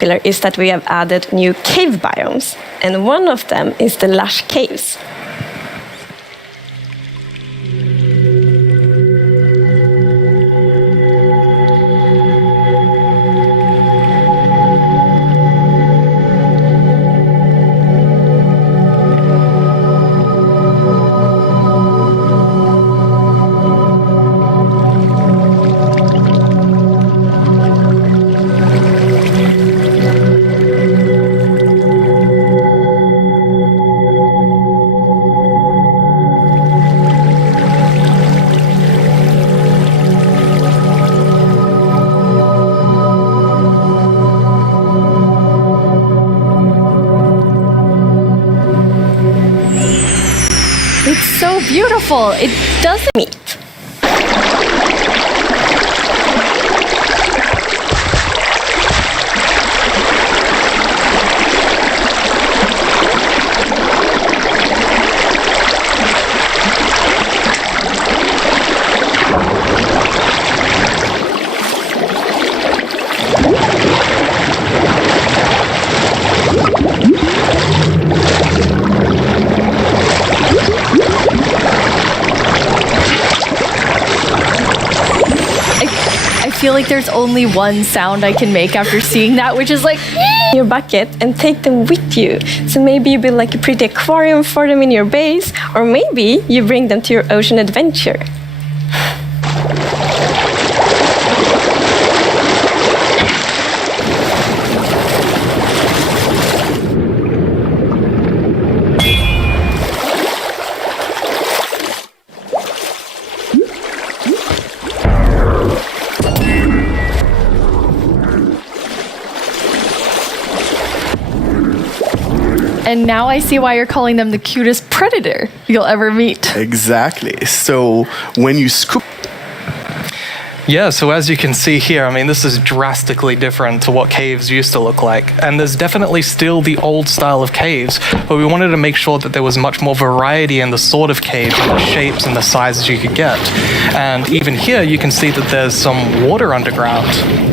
is that we have added new cave biomes, and one of them is the Lush Caves. So beautiful. It doesn't meet. I feel like there's only one sound I can make after seeing that, which is like your bucket and take them with you. So maybe you build like a pretty aquarium for them in your base, or maybe you bring them to your ocean adventure. And now I see why you're calling them the cutest predator you'll ever meet. Exactly. So when you scoop... Yeah, so as you can see here, I mean, this is drastically different to what caves used to look like. And there's definitely still the old style of caves, but we wanted to make sure that there was much more variety in the sort of caves, and the shapes and the sizes you could get. And even here, you can see that there's some water underground.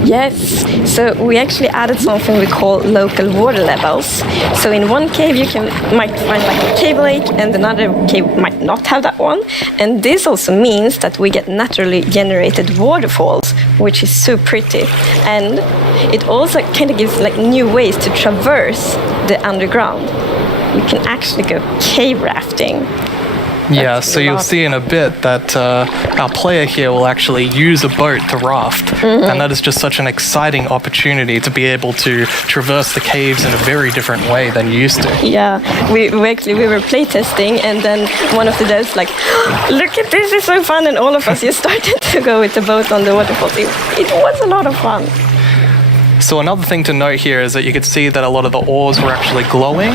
Yes, so we actually added something we call local water levels. So in one cave you might find like a cave lake, and another cave might not have that one. And this also means that we get naturally generated waterfalls, which is so pretty. And it also kind of gives like new ways to traverse the underground. You can actually go cave rafting. Yeah, so you'll see in a bit that our player here will actually use a boat to raft. And that is just such an exciting opportunity to be able to traverse the caves in a very different way than you used to. Yeah, we were playtesting, and then one of the devs like, look at this, it's so fun, and all of us just started to go with the boat on the waterfall. It was a lot of fun. So another thing to note here is that you could see that a lot of the ores were actually glowing.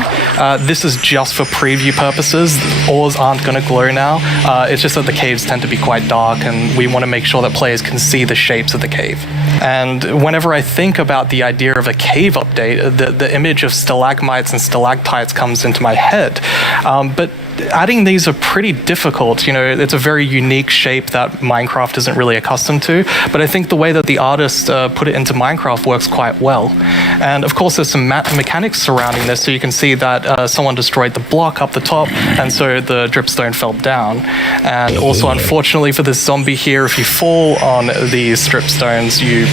This is just for preview purposes. Ores aren't going to glow now. It's just that the caves tend to be quite dark, and we want to make sure that players can see the shapes of the cave. And whenever I think about the idea of a cave update, the image of stalagmites and stalactites comes into my head. But adding these are pretty difficult. You know, it's a very unique shape that Minecraft isn't really accustomed to, but I think the way that the artist put it into Minecraft works quite well. And of course, there's some mechanics surrounding this, so you can see that someone destroyed the block up the top, and so the dripstone fell down. And also, unfortunately for this zombie here, if you fall on these dripstones, you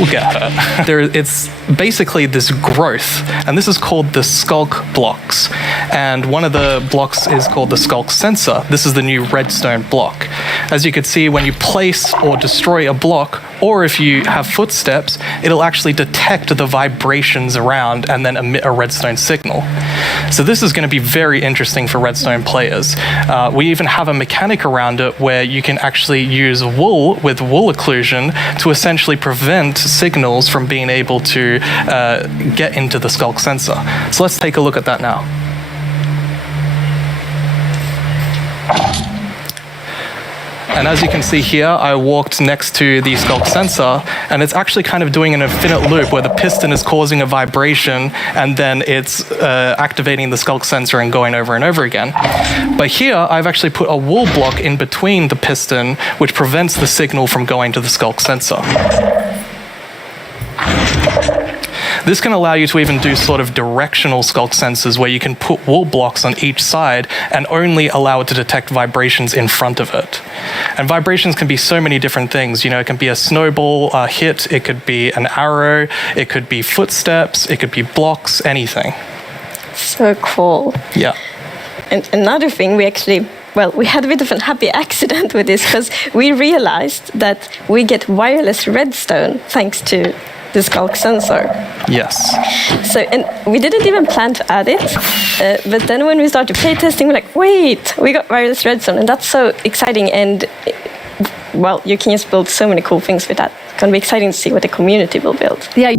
will get hurt. It's basically this growth, and this is called the Sculk blocks. And one of the blocks is called the Sculk Sensor. This is the new redstone block. As you can see, when you place or destroy a block, or if you have footsteps, it'll actually detect the vibrations around and then emit a redstone signal. So this is going to be very interesting for redstone players. We even have a mechanic around it where you can actually use wool with wool occlusion to essentially prevent signals from being able to get into the Sculk sensor. So let's take a look at that now. And as you can see here, I walked next to the Sculk sensor, and it's actually kind of doing an infinite loop where the piston is causing a vibration, and then it's activating the Sculk sensor and going over and over again. But here, I've actually put a wool block in between the piston, which prevents the signal from going to the Sculk sensor. This can allow you to even do sort of directional Sculk sensors where you can put wall blocks on each side and only allow it to detect vibrations in front of it. And vibrations can be so many different things. You know, it can be a snowball hit, it could be an arrow, it could be footsteps, it could be blocks, anything. So cool. Yeah. And another thing, we had a bit of a happy accident with this because we realized that we get wireless redstone thanks to the Sculk sensor. Yes. So, and we didn't even plan to add it, but then when we started playtesting, we're like, wait, we got wireless redstone, and that's so exciting. And well, you can just build so many cool things with that. It's gonna be exciting to see what the community will build. Yeah.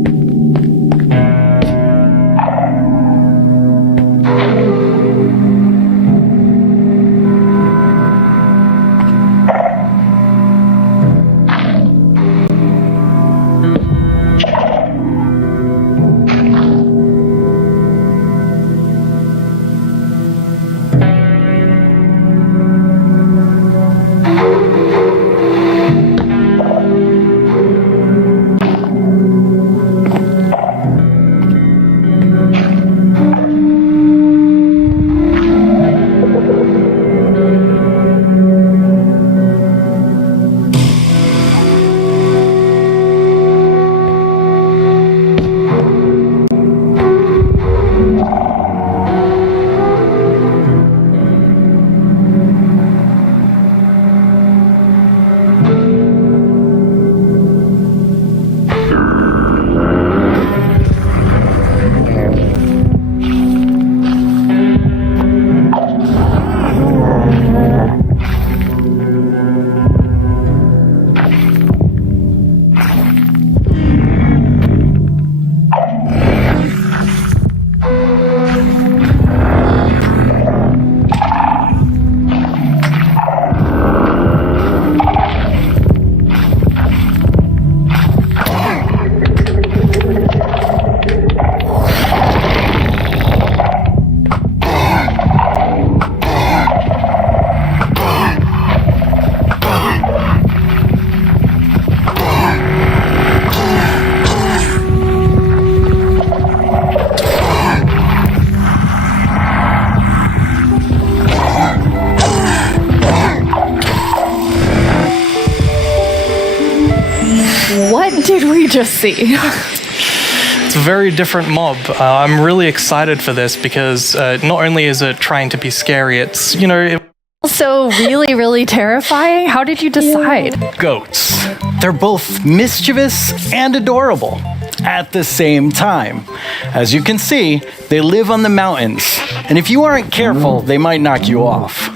What did we just see? It's a very different mob. I'm really excited for this because not only is it trying to be scary, it's, you know... Also really, really terrifying. How did you decide? Goats. They're both mischievous and adorable at the same time. As you can see, they live on the mountains, and if you aren't careful, they might knock you off.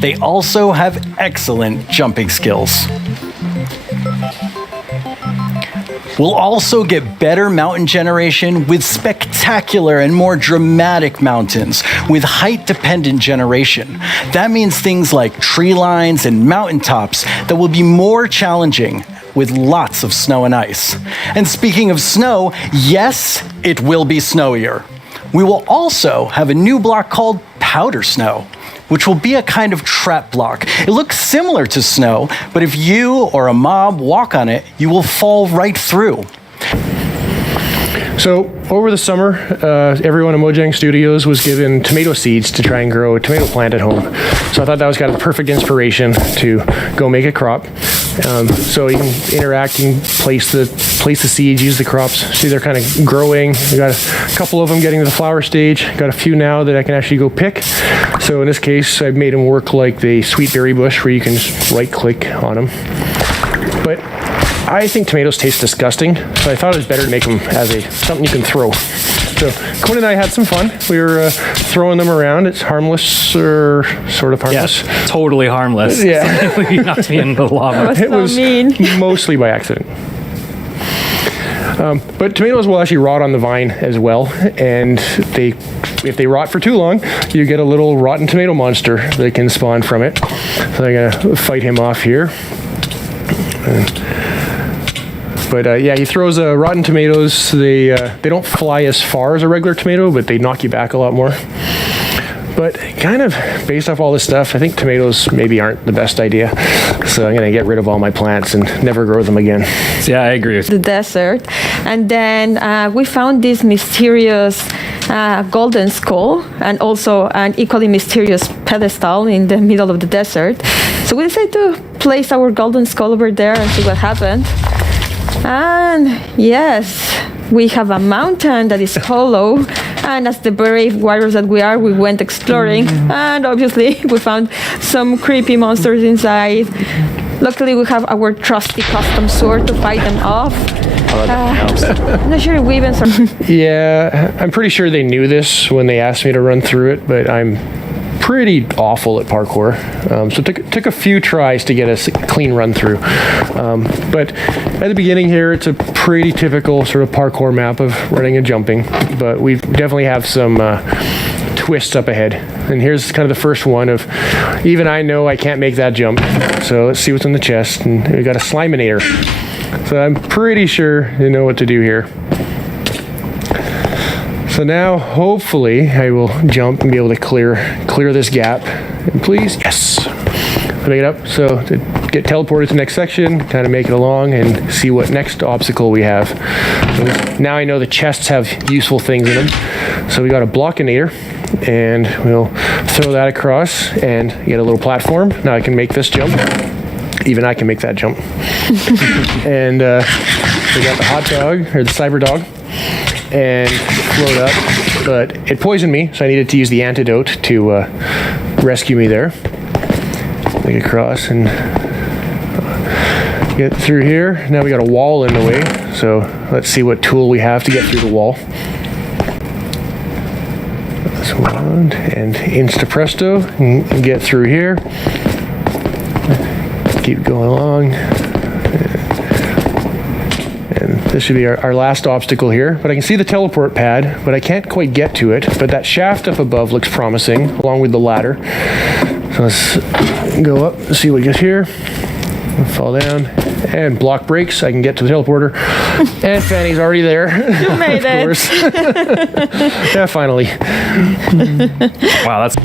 They also have excellent jumping skills. We'll also get better mountain generation with spectacular and more dramatic mountains with height-dependent generation. That means things like tree lines and mountaintops that will be more challenging with lots of snow and ice. And speaking of snow, yes, it will be snowier. We will also have a new block called powder snow, which will be a kind of trap block. It looks similar to snow, but if you or a mob walk on it, you will fall right through. So over the summer, everyone at Mojang Studios was given tomato seeds to try and grow a tomato plant at home. So I thought that was kind of the perfect inspiration to go make a crop. So you can interact, you can place the seeds, use the crops. See, they're kind of growing. We got a couple of them getting to the flower stage. Got a few now that I can actually go pick. So in this case, I've made them work like the sweet berry bush, where you can just right-click on them. But I think tomatoes taste disgusting, so I thought it was better to make them as something you can throw. So Quinn and I had some fun. We were throwing them around. It's harmless, or sort of harmless. Yes, totally harmless. Yeah. You knocked me in the lava. It was mostly by accident. But tomatoes will actually rot on the vine as well, and if they rot for too long, you get a little rotten tomato monster that can spawn from it. So I'm gonna fight him off here. But yeah, he throws rotten tomatoes. They don't fly as far as a regular tomato, but they knock you back a lot more. But kind of based off all this stuff, I think tomatoes maybe aren't the best idea. So I'm going to get rid of all my plants and never grow them again. Yeah, I agree with you. The desert, and then we found this mysterious golden skull and also an equally mysterious pedestal in the middle of the desert. So we decided to place our golden skull over there and see what happened. And yes, we have a mountain that is hollow, and as the brave warriors that we are, we went exploring, and obviously we found some creepy monsters inside. Luckily, we have our trusty custom sword to fight them off. I'm not sure if we even Yeah, I'm pretty sure they knew this when they asked me to run through it, but I'm pretty awful at parkour. So it took a few tries to get a clean run through. But at the beginning here, it's a pretty typical sort of parkour map of running and jumping, but we definitely have some twists up ahead. And here's kind of the first one of, even I know I can't make that jump. So let's see what's in the chest. And we got a Sliminator. So I'm pretty sure you know what to do here. So now, hopefully, I will jump and be able to clear this gap. And please, yes. Make it up. So to get teleported to the next section, kind of make it along and see what next obstacle we have. So now I know the chests have useful things in them. So we got a Blockinator, and we'll throw that across and get a little platform. Now I can make this jump. Even I can make that jump. And we got the hot dog, or the cyber dog, and float up, but it poisoned me, so I needed to use the antidote to rescue me there. Make it across and get through here. Now we got a wall in the way, so let's see what tool we have to get through the wall. This one, and insta presto, and get through here. Keep going along. And this should be our last obstacle here. But I can see the teleport pad, but I can't quite get to it. But that shaft up above looks promising, along with the ladder. So let's go up and see what we get here. Fall down. And block breaks. I can get to the teleporter. And Fanny's already there. You made of it. course. Yeah, finally. Wow, that's...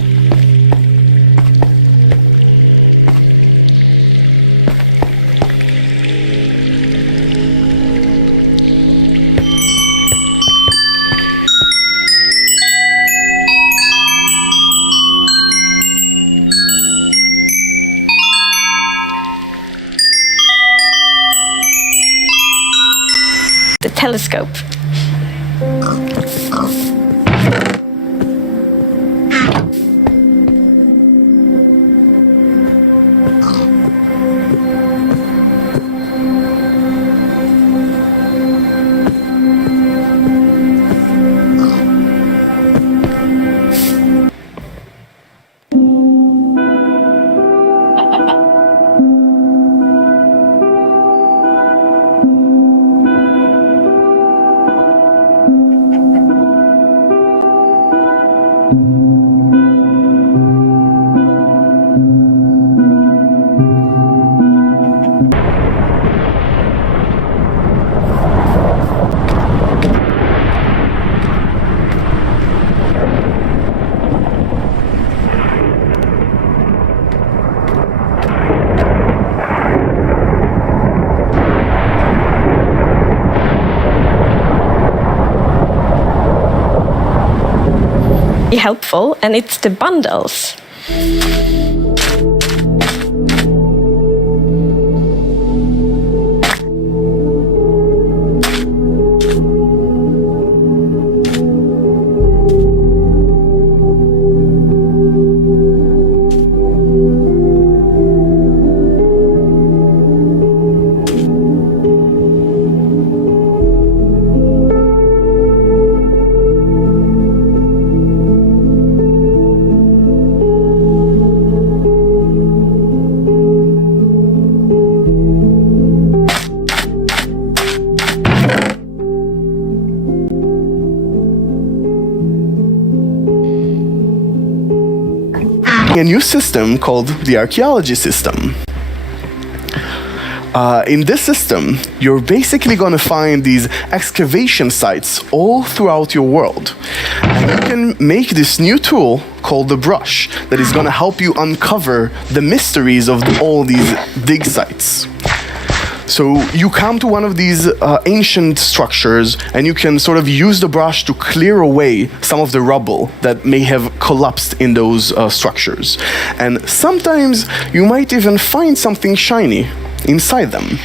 The telescope. Helpful, and it's the bundles. A new system called the Archaeology system. In this system, you're basically going to find these excavation sites all throughout your world. And you can make this new tool called the brush that is going to help you uncover the mysteries of all these dig sites. So you come to one of these ancient structures and you can sort of use the brush to clear away some of the rubble that may have collapsed in those structures. And sometimes you might even find something shiny inside them.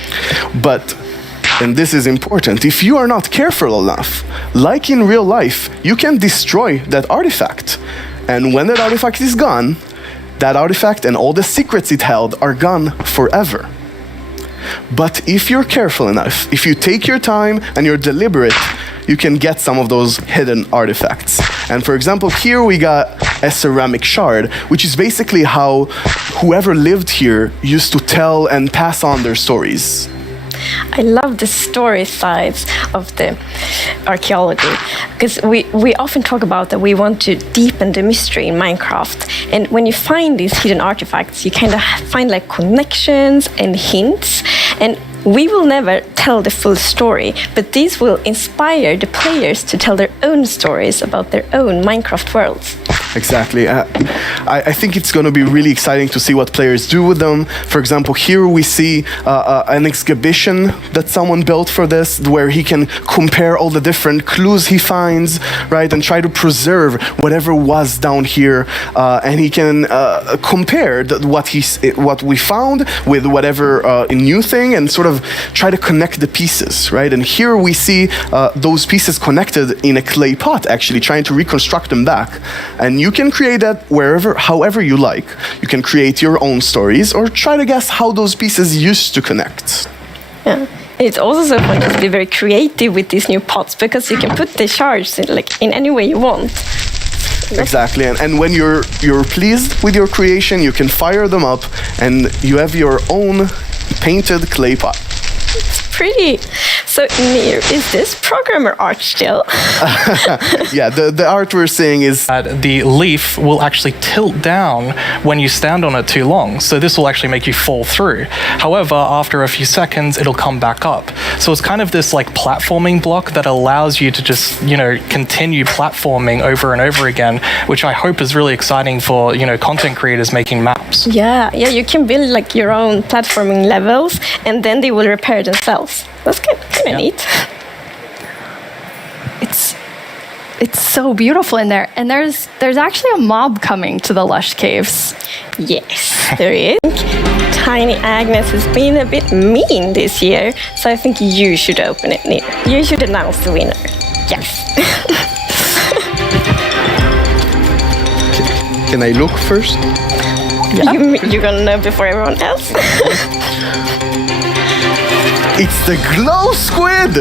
But, and this is important, if you are not careful enough, like in real life, you can destroy that artifact. And when that artifact is gone, that artifact and all the secrets it held are gone forever. But if you're careful enough, if you take your time and you're deliberate, you can get some of those hidden artifacts. And for example, here we got a ceramic shard, which is basically how whoever lived here used to tell and pass on their stories. I love the story sides of the archaeology, because we often talk about that we want to deepen the mystery in Minecraft, and when you find these hidden artifacts, you kind of find like connections and hints, and we will never tell the full story, but these will inspire the players to tell their own stories about their own Minecraft worlds. Exactly. I think it's going to be really exciting to see what players do with them. For example, here we see an exhibition that someone built for this, where he can compare all the different clues he finds, right, and try to preserve whatever was down here, and he can compare what we found with whatever new thing, and sort of try to connect the pieces, right? And here we see those pieces connected in a clay pot, actually trying to reconstruct them back. And you can create that however you like. You can create your own stories or try to guess how those pieces used to connect. Yeah. It's also so fun to be very creative with these new pots, because you can put the shards in any way you want. Exactly, and when you're pleased with your creation, you can fire them up and you have your own painted clay pot. Pretty. So, Nir, is this programmer art still? Yeah, the art we're seeing is... The leaf will actually tilt down when you stand on it too long, so this will actually make you fall through. However, after a few seconds, it'll come back up. So it's kind of this like platforming block that allows you to just, continue platforming over and over again, which I hope is really exciting for, content creators making maps. Yeah, you can build like your own platforming levels, and then they will repair themselves. That's kind of neat. It's so beautiful in there, and there's actually a mob coming to the Lush Caves. Yes, there is. Tiny Agnes has been a bit mean this year, so I think you should open it, Nir. You should announce the winner. Yes. Can I look first? Yeah. You're gonna know before everyone else? It's the Glowsquid!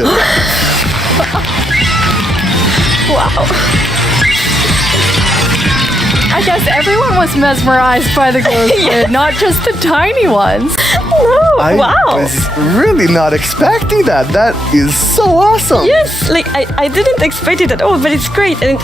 Wow. I guess everyone was mesmerized by the Glowsquid, not just the tiny ones. No, I was really not expecting that. That is so awesome. Yes, I didn't expect it at all, but it's great. And